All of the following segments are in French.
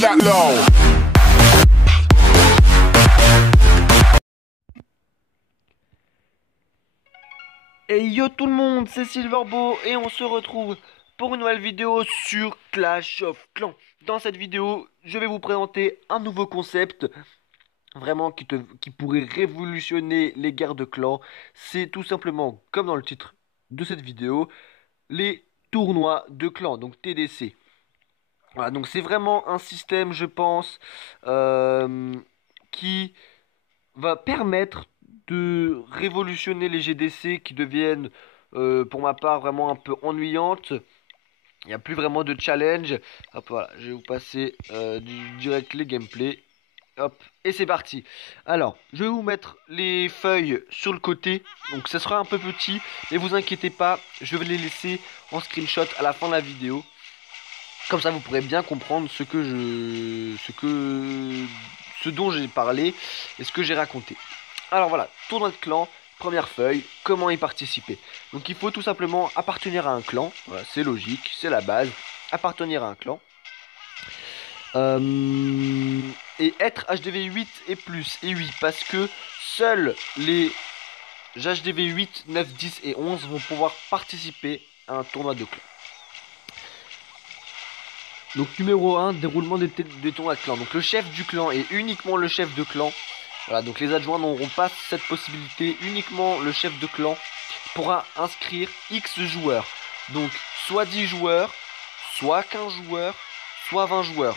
that low. Et yo tout le monde, c'est Silverbo et on se retrouve pour une nouvelle vidéo sur Clash of Clans. Dans cette vidéo, je vais vous présenter un nouveau concept vraiment qui pourrait révolutionner les guerres de clans. C'est tout simplement, comme dans le titre de cette vidéo, les tournois de clans, donc TDC. Voilà, donc c'est vraiment un système, je pense, qui va permettre de révolutionner les GDC qui deviennent, pour ma part, vraiment un peu ennuyantes. Il n'y a plus vraiment de challenge. Hop, voilà, je vais vous passer direct les gameplays. Hop, et c'est parti. Alors, je vais vous mettre les feuilles sur le côté. Donc, ça sera un peu petit, mais vous inquiétez pas, je vais les laisser en screenshot à la fin de la vidéo. Comme ça, vous pourrez bien comprendre ce dont j'ai parlé et ce que j'ai raconté. Alors voilà, tournoi de clan, première feuille, comment y participer. Donc il faut tout simplement appartenir à un clan, voilà, c'est logique, c'est la base, appartenir à un clan. Et être HDV 8 et plus, et 8, parce que seuls les HDV 8, 9, 10 et 11 vont pouvoir participer à un tournoi de clan. Donc numéro 1, déroulement des tournois de clan. Donc le chef du clan et uniquement le chef de clan. Voilà, donc les adjoints n'auront pas cette possibilité. Uniquement le chef de clan pourra inscrire X joueurs. Donc soit 10 joueurs, soit 15 joueurs, soit 20 joueurs.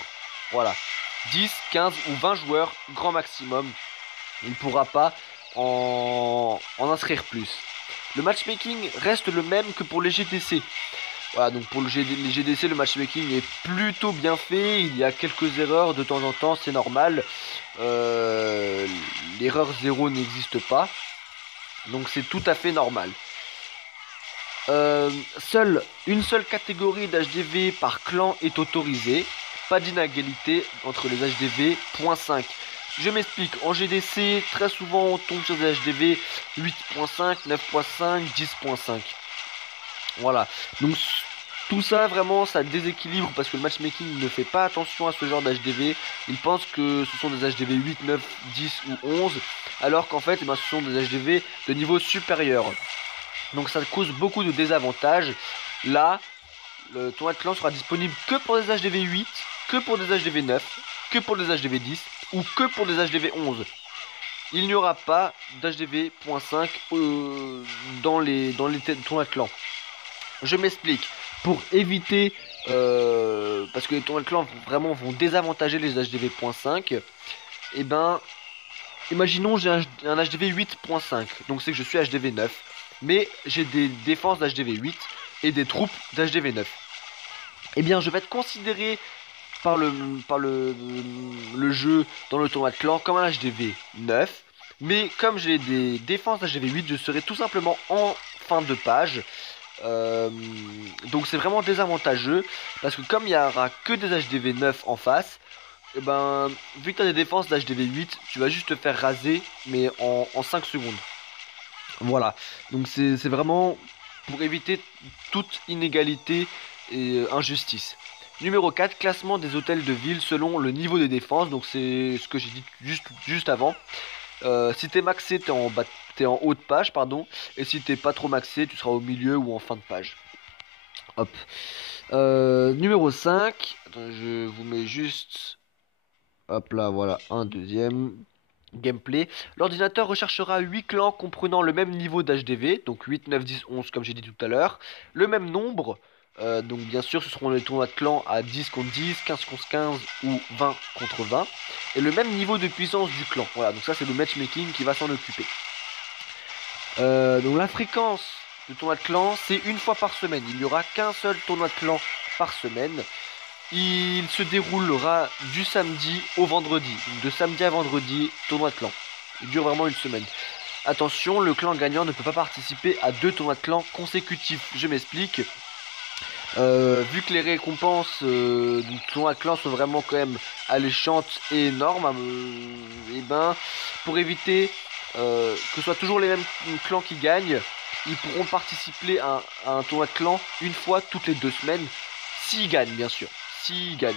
Voilà, 10, 15 ou 20 joueurs, grand maximum. Il ne pourra pas en inscrire plus. Le matchmaking reste le même que pour les GDC. Voilà, donc pour les GDC, le matchmaking est plutôt bien fait. Il y a quelques erreurs de temps en temps, c'est normal. L'erreur 0 n'existe pas. Donc c'est tout à fait normal. Une seule catégorie d'HDV par clan est autorisée. Pas d'inégalité entre les HDV. Point 5. Je m'explique. En GDC, très souvent on tombe sur des HDV 8.5, 9.5, 10.5. Voilà, donc tout ça vraiment ça déséquilibre parce que le matchmaking ne fait pas attention à ce genre d'HDV. Il pense que ce sont des HDV 8, 9, 10 ou 11 alors qu'en fait ce sont des HDV de niveau supérieur. Donc ça cause beaucoup de désavantages. Là, le tournoi de clan sera disponible que pour des HDV 8, que pour des HDV 9, que pour des HDV 10 ou que pour des HDV 11. Il n'y aura pas d'HDV.5 dans les tournois de clan. Je m'explique. Pour éviter, parce que les tournois de clan vraiment vont désavantager les HDV.5, et ben, imaginons j'ai un HDV 8.5, donc c'est que je suis HDV 9, mais j'ai des défenses d'HDV 8 et des troupes d'HDV 9. Et bien, je vais être considéré par le jeu dans le tournoi de clan comme un HDV 9, mais comme j'ai des défenses d'HDV 8, je serai tout simplement en fin de page. Donc c'est vraiment désavantageux parce que comme il n'y aura que des HDV 9 en face, et ben vu que tu as des défenses d'HDV 8, tu vas juste te faire raser mais en 5 secondes. Voilà, donc c'est vraiment pour éviter toute inégalité et injustice. Numéro 4, classement des hôtels de ville selon le niveau de défense. Donc c'est ce que j'ai dit juste avant. Si t'es maxé, t'es en haut de page, pardon. Et si t'es pas trop maxé, tu seras au milieu ou en fin de page. Hop. Numéro 5. Attends, je vous mets juste... Hop là, voilà, un deuxième. Gameplay. L'ordinateur recherchera 8 clans comprenant le même niveau d'HDV. Donc 8, 9, 10, 11 comme j'ai dit tout à l'heure. Le même nombre. Donc bien sûr ce seront les tournois de clans à 10 contre 10, 15 contre 15 ou 20 contre 20. Et le même niveau de puissance du clan. Voilà, donc ça c'est le matchmaking qui va s'en occuper. Donc la fréquence de tournoi de clan c'est une fois par semaine. Il n'y aura qu'un seul tournoi de clan par semaine. Il se déroulera du samedi au vendredi. Donc de samedi à vendredi, tournoi de clan. Il dure vraiment une semaine. Attention, le clan gagnant ne peut pas participer à 2 tournois de clan consécutifs. Je m'explique. Vu que les récompenses du tournoi de clan sont vraiment quand même alléchantes et énormes, et ben pour éviter que ce soit toujours les mêmes clans qui gagnent, ils pourront participer à un tournoi de clan une fois toutes les 2 semaines, s'ils gagnent bien sûr, s'ils gagnent.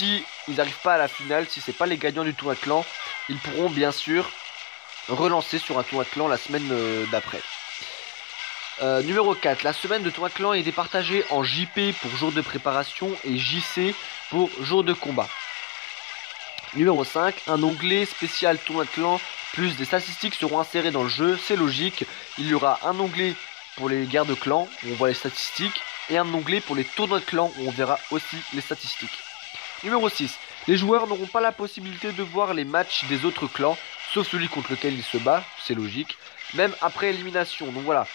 si ils n'arrivent pas à la finale, si c'est pas les gagnants du tournoi de clan, ils pourront bien sûr relancer sur un tournoi de clan la semaine d'après. Numéro 4, la semaine de tournoi de clan est départagée en JP pour jour de préparation et JC pour jour de combat. Numéro 5, un onglet spécial tournoi de clan plus des statistiques seront insérées dans le jeu, c'est logique. Il y aura un onglet pour les guerres de clan où on voit les statistiques et un onglet pour les tournois de clan où on verra aussi les statistiques. Numéro 6, les joueurs n'auront pas la possibilité de voir les matchs des autres clans, sauf celui contre lequel ils se battent, c'est logique, même après élimination. Donc voilà,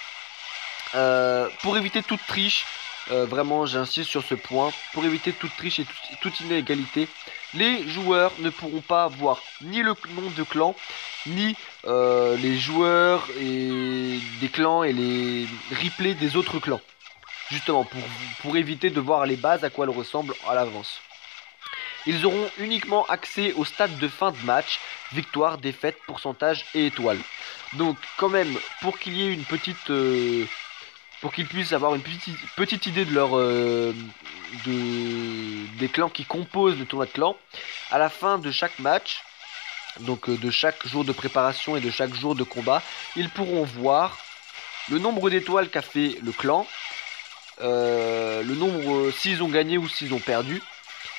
pour éviter toute triche, vraiment j'insiste sur ce point, pour éviter toute triche et toute inégalité, les joueurs ne pourront pas voir ni le nom de clan, ni les joueurs et des clans et les replays des autres clans. Justement, pour éviter de voir les bases à quoi elles ressemblent à l'avance. Ils auront uniquement accès au stade de fin de match, victoire, défaite, pourcentage et étoiles. Donc quand même, pour qu'il y ait une petite... pour qu'ils puissent avoir une petite idée de leur des clans qui composent le tournoi de clans, à la fin de chaque match, donc de chaque jour de préparation et de chaque jour de combat, ils pourront voir le nombre d'étoiles qu'a fait le clan, le nombre s'ils ont gagné ou s'ils ont perdu,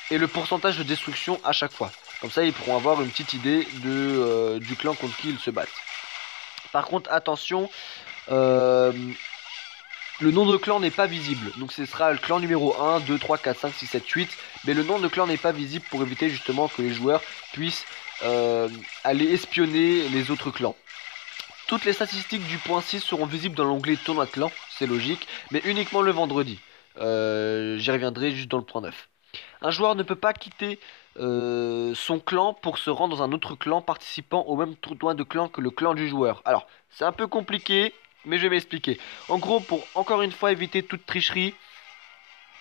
et le pourcentage de destruction à chaque fois. Comme ça, ils pourront avoir une petite idée du clan contre qui ils se battent. Par contre, attention, le nom de clan n'est pas visible. Donc ce sera le clan numéro 1, 2, 3, 4, 5, 6, 7, 8. Mais le nom de clan n'est pas visible pour éviter justement que les joueurs puissent aller espionner les autres clans. Toutes les statistiques du point 6 seront visibles dans l'onglet tournoi de clan, c'est logique, mais uniquement le vendredi. J'y reviendrai juste dans le point 9. Un joueur ne peut pas quitter son clan pour se rendre dans un autre clan participant au même tournoi de clan que le clan du joueur. Alors, c'est un peu compliqué, mais je vais m'expliquer. En gros, pour encore une fois éviter toute tricherie,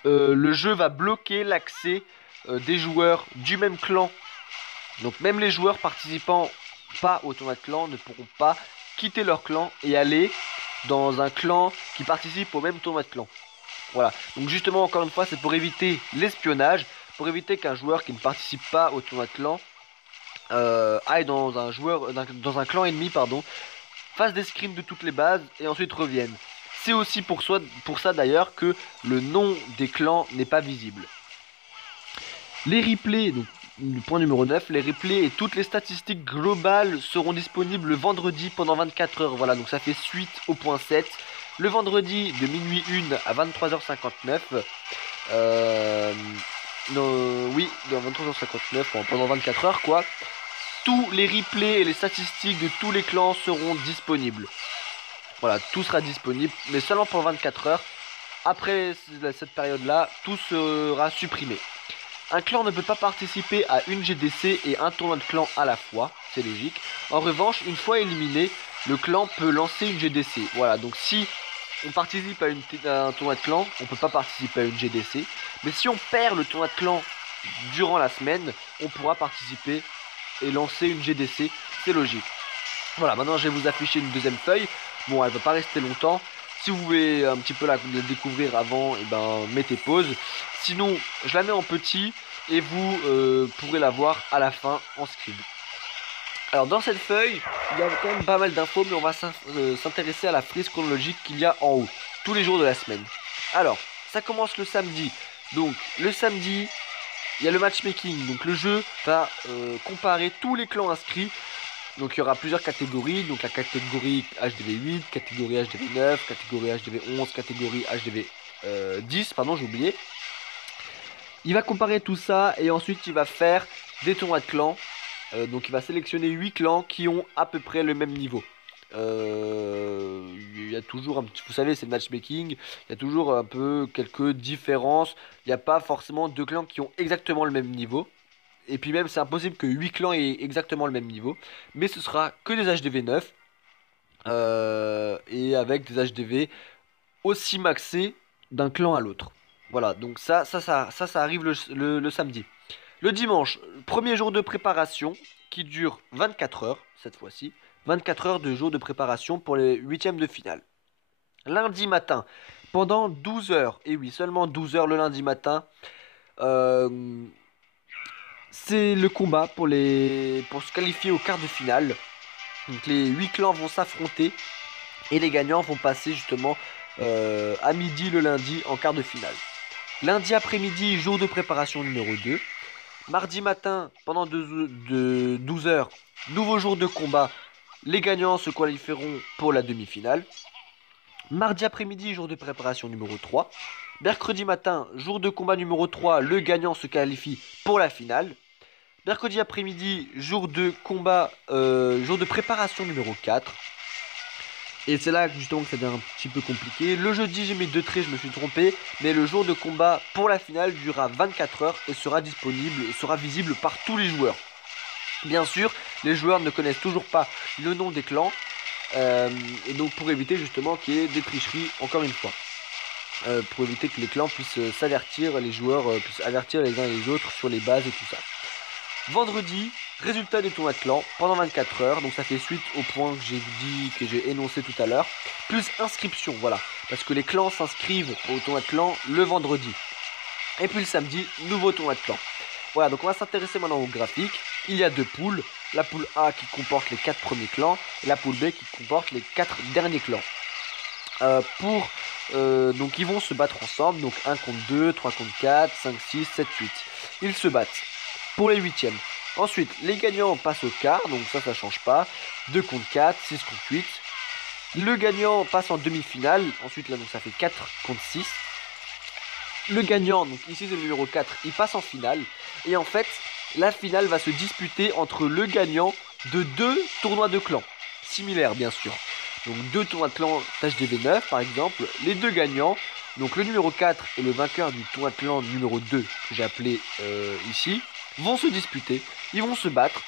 le jeu va bloquer l'accès des joueurs du même clan. Donc même les joueurs participant pas au tournoi de clan ne pourront pas quitter leur clan et aller dans un clan qui participe au même tournoi de clan. Voilà, donc justement encore une fois c'est pour éviter l'espionnage, pour éviter qu'un joueur qui ne participe pas au tournoi de clan aille dans un clan ennemi, pardon, fasse des scrims de toutes les bases et ensuite revienne. C'est aussi pour ça d'ailleurs que le nom des clans n'est pas visible. Les replays, donc le point numéro 9, les replays et toutes les statistiques globales seront disponibles le vendredi pendant 24 heures. Voilà, donc ça fait suite au point 7. Le vendredi de minuit 1 à 23h59. Oui, de 23h59 pendant 24 heures quoi. Tous les replays et les statistiques de tous les clans seront disponibles. Voilà, tout sera disponible, mais seulement pour 24 heures. Après cette période-là, tout sera supprimé. Un clan ne peut pas participer à une GDC et un tournoi de clan à la fois, c'est logique. En revanche, une fois éliminé, le clan peut lancer une GDC. Voilà, donc si on participe à un tournoi de clan, on ne peut pas participer à une GDC. Mais si on perd le tournoi de clan durant la semaine, on pourra participer et lancer une GDC, c'est logique. Voilà, maintenant je vais vous afficher une deuxième feuille. Bon, elle va pas rester longtemps. Si vous voulez un petit peu la découvrir avant, et ben mettez pause. Sinon, je la mets en petit et vous pourrez la voir à la fin en screen. Alors dans cette feuille, il y a quand même pas mal d'infos, mais on va s'intéresser à la frise chronologique qu'il y a en haut, tous les jours de la semaine. Alors, ça commence le samedi. Donc le samedi, il y a le matchmaking. Donc le jeu va comparer tous les clans inscrits. Donc il y aura plusieurs catégories, donc la catégorie HDV 8, catégorie HDV 9, catégorie HDV 11, catégorie HDV 10, pardon j'ai oublié. Il va comparer tout ça et ensuite il va faire des tournois de clans. Donc il va sélectionner 8 clans qui ont à peu près le même niveau. Il y a toujours un petit, vous savez c'est le matchmaking, il y a toujours un peu quelques différences. Il n'y a pas forcément deux clans qui ont exactement le même niveau. Et puis même c'est impossible que 8 clans aient exactement le même niveau. Mais ce sera que des HDV 9. Et avec des HDV aussi maxés d'un clan à l'autre. Voilà, donc ça arrive le samedi. Le dimanche, premier jour de préparation qui dure 24 heures cette fois-ci. 24 heures de jour de préparation pour les huitièmes de finale. Lundi matin, pendant 12 heures, et oui, seulement 12 heures le lundi matin, c'est le combat pour se qualifier au quart de finale. Donc les 8 clans vont s'affronter et les gagnants vont passer justement à midi le lundi en quart de finale. Lundi après-midi, jour de préparation numéro 2. Mardi matin, pendant 12 heures, nouveau jour de combat. Les gagnants se qualifieront pour la demi-finale. Mardi après-midi, jour de préparation numéro 3. Mercredi matin, jour de combat numéro 3, le gagnant se qualifie pour la finale. Mercredi après-midi, jour de combat, jour de préparation numéro 4. Et c'est là justement que ça devient un petit peu compliqué. Le jeudi, j'ai mis 2 traits, je me suis trompé. Mais le jour de combat pour la finale durera 24 heures et sera visible par tous les joueurs. Bien sûr, les joueurs ne connaissent toujours pas le nom des clans. Et donc pour éviter justement qu'il y ait des tricheries, encore une fois. Pour éviter que les clans puissent s'avertir, les joueurs puissent avertir les uns et les autres sur les bases et tout ça. Vendredi, résultat du tournoi de clan pendant 24 heures, donc ça fait suite au point que j'ai énoncé tout à l'heure, plus inscription, voilà, parce que les clans s'inscrivent au tournoi de clan le vendredi. Et puis le samedi, nouveau tournoi de clan. Voilà, donc on va s'intéresser maintenant au graphique. Il y a 2 poules, la poule A qui comporte les 4 premiers clans, et la poule B qui comporte les 4 derniers clans. Donc ils vont se battre ensemble, donc 1 contre 2, 3 contre 4, 5, 6, 7, 8. Ils se battent pour les 8e. Ensuite, les gagnants passent au quart, donc ça change pas. 2 contre 4, 6 contre 8. Le gagnant passe en demi-finale, ensuite là donc ça fait 4 contre 6. Le gagnant, donc ici c'est le numéro 4, il passe en finale. Et en fait, la finale va se disputer entre le gagnant de 2 tournois de clans. Similaires bien sûr. Donc 2 tournois de clans HDV 9 par exemple. Les 2 gagnants, donc le numéro 4 et le vainqueur du tournoi de clan numéro 2 que j'ai appelé ici, vont se disputer, ils vont se battre.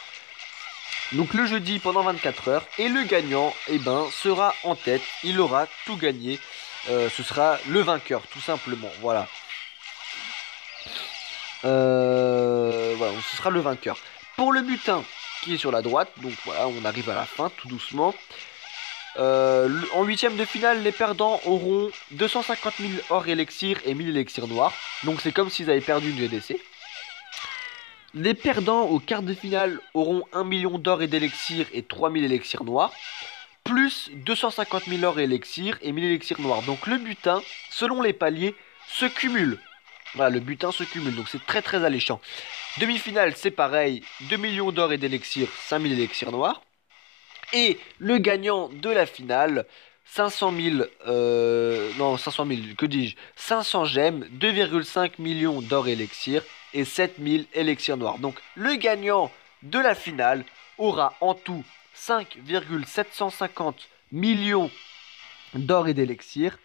Donc le jeudi pendant 24 heures. Et le gagnant sera en tête, il aura tout gagné. Ce sera le vainqueur tout simplement, voilà. Voilà, ce sera le vainqueur. Pour le butin qui est sur la droite, donc voilà, on arrive à la fin tout doucement. En 8e de finale, les perdants auront 250 000 or élixir et 1000 élixirs noirs. Donc c'est comme s'ils avaient perdu une GDC. Les perdants au quart de finale auront 1 million d'or et d'élixir et 3000 élixirs noirs. Plus 250 000 or et élixir et 1000 élixirs noirs. Donc le butin, selon les paliers, se cumule. Voilà, le butin se cumule, donc c'est très très alléchant. Demi-finale, c'est pareil, 2 millions d'or et d'élixir, 5000 élixirs noirs. Et le gagnant de la finale, 500 000, non 500 000, que dis-je, 500 gemmes, 2,5 millions d'or et élixir et 7000 élixirs noirs. Donc le gagnant de la finale aura en tout 5,750 millions d'or et d'élixir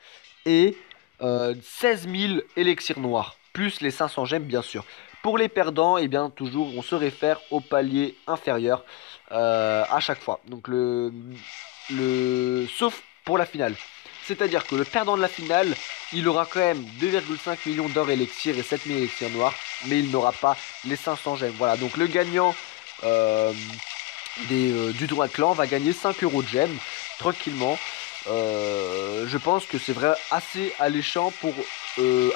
et 16 000 élixirs noirs, plus les 500 gemmes bien sûr. Pour les perdants, eh bien toujours on se réfère au palier inférieur à chaque fois. Donc sauf pour la finale. C'est-à-dire que le perdant de la finale, il aura quand même 2,5 millions d'or élixir et 7000 élixirs noirs, mais il n'aura pas les 500 gemmes. Voilà, donc le gagnant du tournoi de clan va gagner 5 euros de gemmes tranquillement. Je pense que c'est vrai assez alléchant pour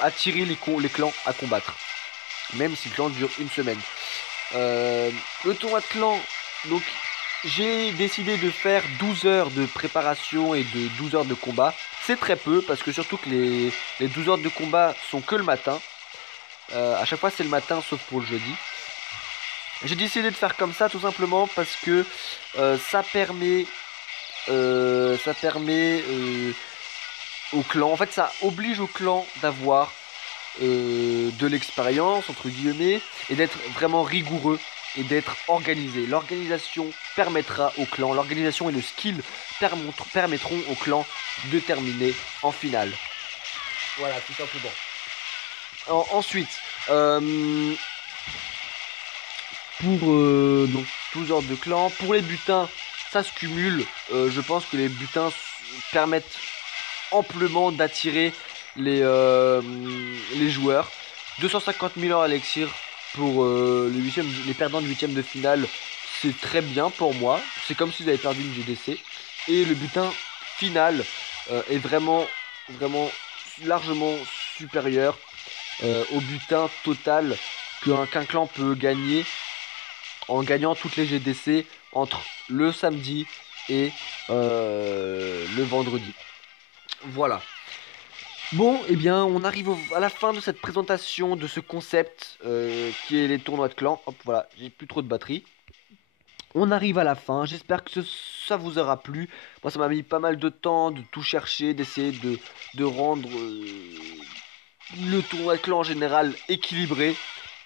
attirer les clans à combattre, même si le clan dure une semaine. Le tournoi de clan, donc j'ai décidé de faire 12 heures de préparation et de 12 heures de combat. C'est très peu parce que surtout que les 12 heures de combat sont que le matin. À chaque fois c'est le matin sauf pour le jeudi. J'ai décidé de faire comme ça tout simplement parce que ça permet au clan, en fait ça oblige au clan d'avoir de l'expérience entre guillemets et d'être vraiment rigoureux et d'être organisé. L'organisation permettra au clan, l'organisation et le skill permettront au clan de terminer en finale. Voilà, tout simplement. Ensuite, pour donc 12 ordres de clan, pour les butins, ça se cumule. Je pense que les butins permettent amplement d'attirer les joueurs. 250 000 heures élixir pour les perdants de 8e de finale, c'est très bien pour moi. C'est comme s'ils avaient perdu une GDC. Et le butin final est vraiment largement supérieur au butin total qu'un clan peut gagner en gagnant toutes les GDC entre le samedi et le vendredi. Voilà. Bon, eh bien, on arrive à la fin de cette présentation de ce concept qui est les tournois de clans. Hop, voilà, j'ai plus trop de batterie. On arrive à la fin, j'espère que ça vous aura plu. Moi ça m'a mis pas mal de temps de tout chercher, d'essayer de rendre le tournoi de clan en général équilibré.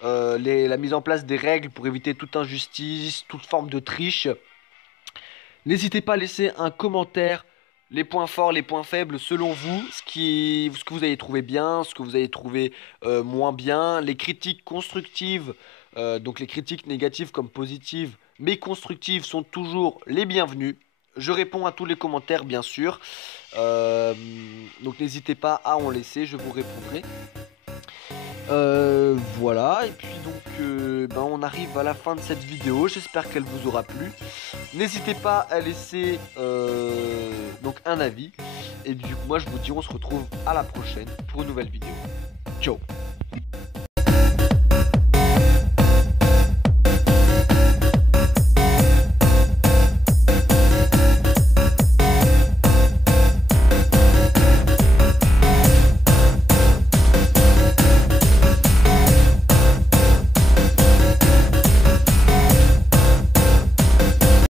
La mise en place des règles pour éviter toute injustice, toute forme de triche. N'hésitez pas à laisser un commentaire, les points forts, les points faibles selon vous, ce que vous avez trouvé bien, ce que vous avez trouvé moins bien, les critiques constructives, donc les critiques négatives comme positives, mais constructives sont toujours les bienvenues. Je réponds à tous les commentaires bien sûr, donc n'hésitez pas à en laisser, je vous répondrai. Voilà, et puis donc on arrive à la fin de cette vidéo, j'espère qu'elle vous aura plu. N'hésitez pas à laisser donc un avis. Et du coup moi je vous dis on se retrouve à la prochaine pour une nouvelle vidéo. Ciao.